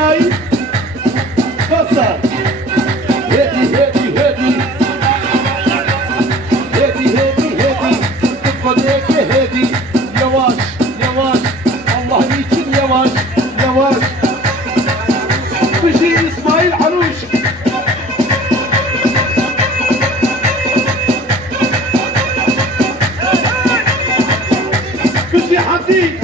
نايم كسر هادي هادي هادي هادي هادي هادي تبقى هيك هادي يواش يواش الله يجيب يواش يواش بيجي اسماعيل حروش بيجي حديد